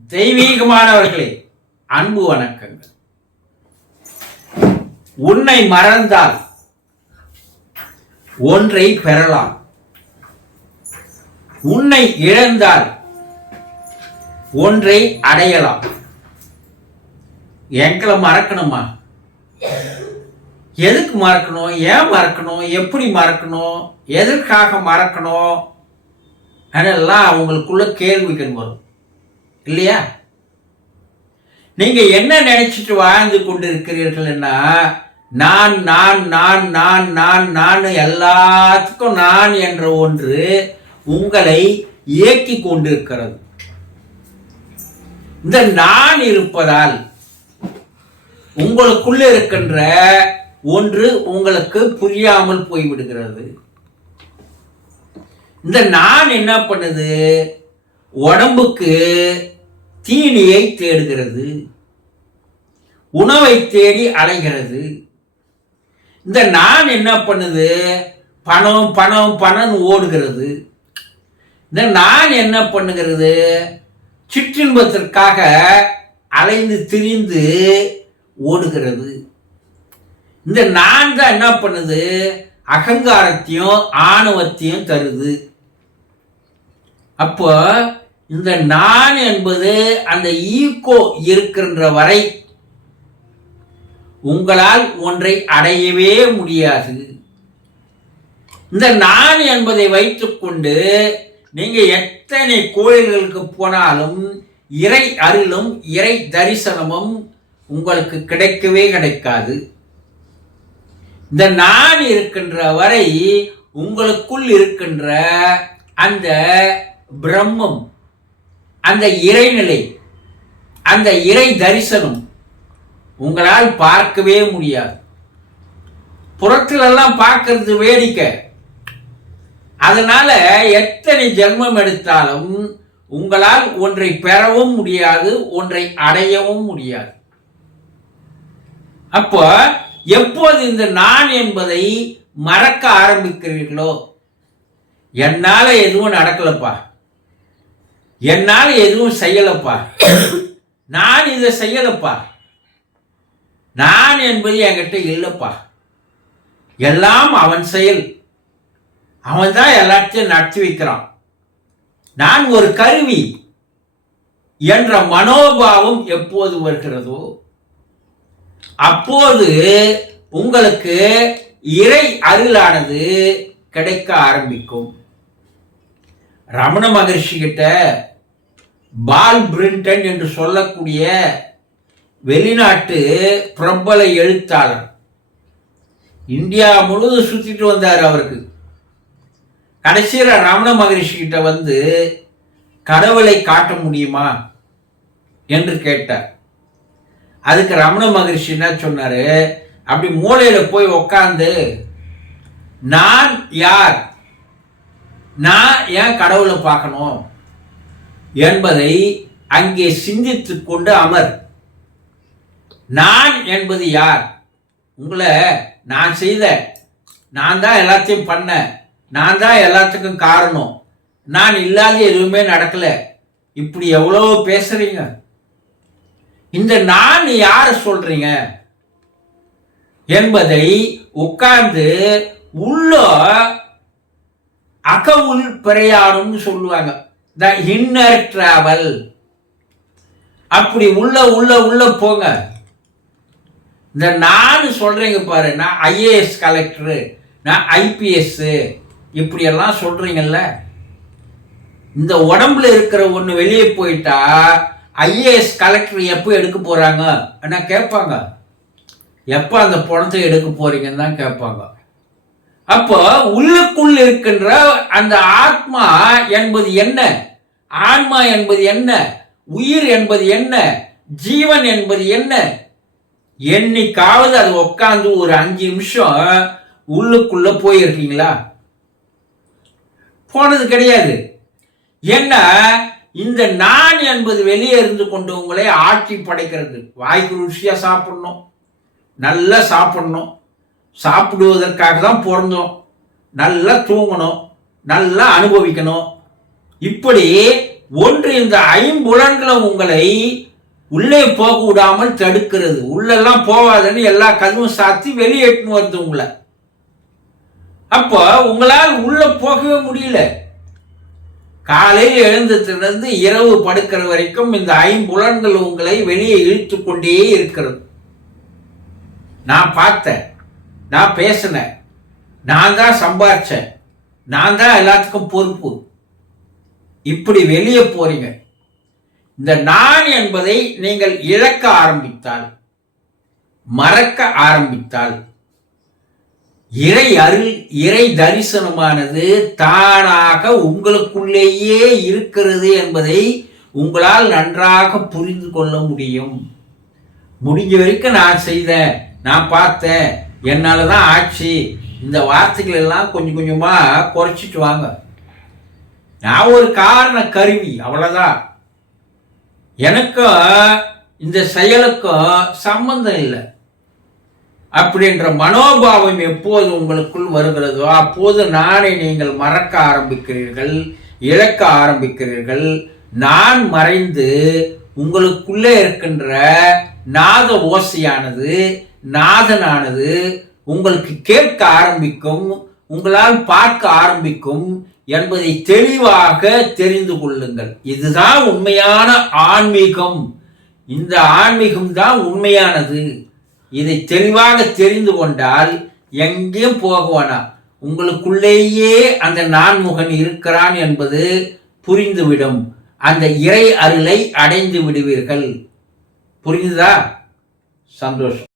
தெய்வீகமானவர்களே அன்பு வணக்கங்கள். உன்னை மறந்தால் ஒன்றை பெறலாம். உன்னை இழந்தால் ஒன்றை அடையலாம். எங்களை மறக்கணுமா? எதுக்கு மறக்கணும்? ஏன் மறக்கணும்? எப்படி மறக்கணும்? எதற்காக மறக்கணும்? அதெல்லாம் அவங்களுக்குள்ள கேள்விகள் வரும். இல்லையா? நீங்கள் என்ன நினைச்சிட்டு வாழ்ந்து கொண்டிருக்கிறீர்கள்னா நான் நான் நான் நான் நான் நான் எல்லாத்துக்கும் நான் என்ற ஒன்று உங்களை இயக்கி கொண்டிருக்கிறது. இந்த நான் இருப்பதால் உங்களுக்குள்ள இருக்கின்ற ஒன்று உங்களுக்கு புரியாமல் போய்விடுகிறது. இந்த நான் என்ன பண்ணுது? உடம்புக்கு தீனியை தேடுகிறது. உணவை தேடி அலைகிறது. இந்த நான் என்ன பண்ணுது? பணம் பணம் பணம் ஓடுகிறது. இந்த நான் என்ன பண்ணுகிறது? சிற்றின்பத்திற்காக அலைந்து திரிந்து ஓடுகிறது. இந்த நான் தான் என்ன பண்ணுது? அகங்காரத்தையும் ஆணவத்தையும் தருது. அப்போ இந்த நான் என்பது அந்த ஈகோ இருக்கின்ற வரை உங்களால் ஒன்றை அடையவே முடியாது. இந்த நான் என்பதை வைத்துக்கொண்டு நீங்க எத்தனை கோயில்களுக்கு போனாலும் இறை அருளும் இறை தரிசனமும் உங்களுக்கு கிடைக்கவே கிடைக்காது. இந்த நான் இருக்கின்ற வரை உங்களுக்குள் இருக்கின்ற அந்த பிரம்மம் அந்த இறைநிலை அந்த இறை தரிசனம் உங்களால் பார்க்கவே முடியாது. புறத்திலெல்லாம் பார்க்கறது வேடிக்கை. அதனால எத்தனை ஜென்மம் எடுத்தாலும் உங்களால் ஒன்றை பெறவும் முடியாது ஒன்றை அடையவும் முடியாது. அப்போ எப்போது இந்த நான் என்பதை மறக்க ஆரம்பிக்கிறீர்களோ? என்னால் எதுவும் நடக்கலப்பா. என்னால் எதுவும் செய்யலப்பா. நான் இதை செய்யலப்பா. நான் என்பது என்கிட்ட இல்லைப்பா. எல்லாம் அவன் செயல். அவன் தான் எல்லாத்தையும் நடத்தி வைக்கிறான். நான் ஒரு கருவி என்ற மனோபாவம் எப்போது வருகிறதோ அப்போது உங்களுக்கு இறை அருளானது கிடைக்க ஆரம்பிக்கும். ரமண மகர்ஷி கிட்ட பால் பிரிண்டன் என்று சொல்லக்கூடிய வெளிநாட்டு பிரபல எழுத்தாளர். இந்தியா முழுவதும் சுத்திட்டு வந்தார் அவருக்கு. கடைசியில் ரமண மகரிஷி கிட்ட வந்து கடவுளை காட்ட முடியுமா? என்று கேட்டார். அதுக்கு ரமண மகரிஷி என்ன சொன்னாரு? அப்படி மூலையில போய் உக்காந்து நான் யார்? நான் ஏன் கடவுளை பார்க்கணும்? என்பதை அங்கே சிந்தித்து கொண்டு அமர். நான் என்பது யார்? உங்களை நான் செய்த நான் தான் எல்லாத்தையும் பண்ணேன் நான் தான் எல்லாத்துக்கும் காரணம். நான் இல்லாத எதுவுமே நடக்கலை. இப்படி எவ்வளோ பேசுறீங்க. இந்த நான் யார் சொல்றீங்க? என்பதை உட்கார்ந்து உள்ள அகவுள் பிரயாணம்னு சொல்லுவாங்க. த இன்னர் டிராவல் அப்படி உள்ள உள்ள உள்ள போங்க. இந்த நான் சொல்கிறீங்க பாரு நான் ஐஏஎஸ் கலெக்டரு நான் ஐபிஎஸ்ஸு இப்படியெல்லாம் சொல்கிறீங்கல்ல இந்த உடம்புல இருக்கிற ஒன்று வெளியே போயிட்டா ஐஏஎஸ் கலெக்டர் எப்போ எடுக்க போகிறாங்க என்ன கேட்பாங்க? எப்போ அந்த பணத்தை எடுக்க போகிறீங்கன்னு தான் கேட்பாங்க. அப்போ உள்ளுக்குள் இருக்கின்ற அந்த ஆத்மா என்பது என்ன? ஆன்மா என்பது என்ன? உயிர் என்பது என்ன? ஜீவன் என்பது என்ன? என்னைக்காவது அது உட்காந்து ஒரு அஞ்சு நிமிஷம் உள்ளுக்குள்ள போயிருக்கீங்களா? போனது கிடையாது. என்ன? இந்த நான் என்பது வெளியே இருந்து கொண்டு உங்களை ஆட்சி படைக்கிறது. வாய்க்கு ருசியா சாப்பிடணும். நல்லா சாப்பிடணும். சாப்பிடுவதற்காக தான் பிறந்தோம். நல்லா தூங்கணும் நல்லா அனுபவிக்கணும். இப்படி ஒன்று இந்த ஐம்புலன்களும் உங்களை உள்ளே போக விடாமல் தடுக்கிறது. உள்ளெல்லாம் போகாதுன்னு எல்லா கதவும் சாத்தி வெளியேட்டுன்னு வருது உங்களை. அப்போ உங்களால் உள்ள போகவே முடியல. காலையில் எழுந்ததுலேருந்து இரவு படுக்கிற வரைக்கும் இந்த ஐம்புலன்கள் உங்களை வெளியே இழுத்து கொண்டே இருக்கிறது. நான் பார்த்தேன். நான் பேசினேன். நான் தான் சம்பாரிச்சேன் நான் தான் எல்லாத்துக்கும் பொறுப்பு. இப்படி வெளியே போறீங்க. இந்த நான் என்பதை நீங்கள் இழக்க ஆரம்பித்தால் மறக்க ஆரம்பித்தால் இறை அருள் இறை தரிசனமானது தானாக உங்களுக்குள்ளேயே இருக்கிறது என்பதை உங்களால் நன்றாக புரிந்து கொள்ள முடியும். முடிஞ்ச வரைக்கும் நான் செய்தேன். நான் பார்த்தேன். என்னால் தான் ஆட்சி. இந்த வார்த்தைகள் எல்லாம் கொஞ்சம் கொஞ்சமாக குறைச்சிட்டு வாங்க. நான் ஒரு காரண கருவி அவ்வளோதான் எனக்கும் இந்த செயலுக்கும் சம்பந்தம் இல்லை. அப்படின்ற மனோபாவம் எப்போது உங்களுக்குள் வருகிறதோ அப்போது நானை நீங்கள் மறக்க ஆரம்பிக்கிறீர்கள் இழக்க ஆரம்பிக்கிறீர்கள். நான் மறைந்து உங்களுக்குள்ளே இருக்கின்ற நாத ஓசையானது நாதனானது உங்களுக்கு கேட்க ஆரம்பிக்கும் உங்களால் பார்க்க ஆரம்பிக்கும் என்பதை தெளிவாக தெரிந்து கொள்ளுங்கள். இதுதான் உண்மையான ஆன்மீகம். இந்த ஆன்மீகம் தான் உண்மையானது. இதை தெளிவாக தெரிந்து கொண்டால் எங்கேயும் போக வேணாம் உங்களுக்குள்ளேயே அந்த நான்முகன் இருக்கிறான் என்பது புரிந்துவிடும். அந்த இறை அருளை அடைந்து விடுவீர்கள். புரிந்துதா சந்தோஷம்.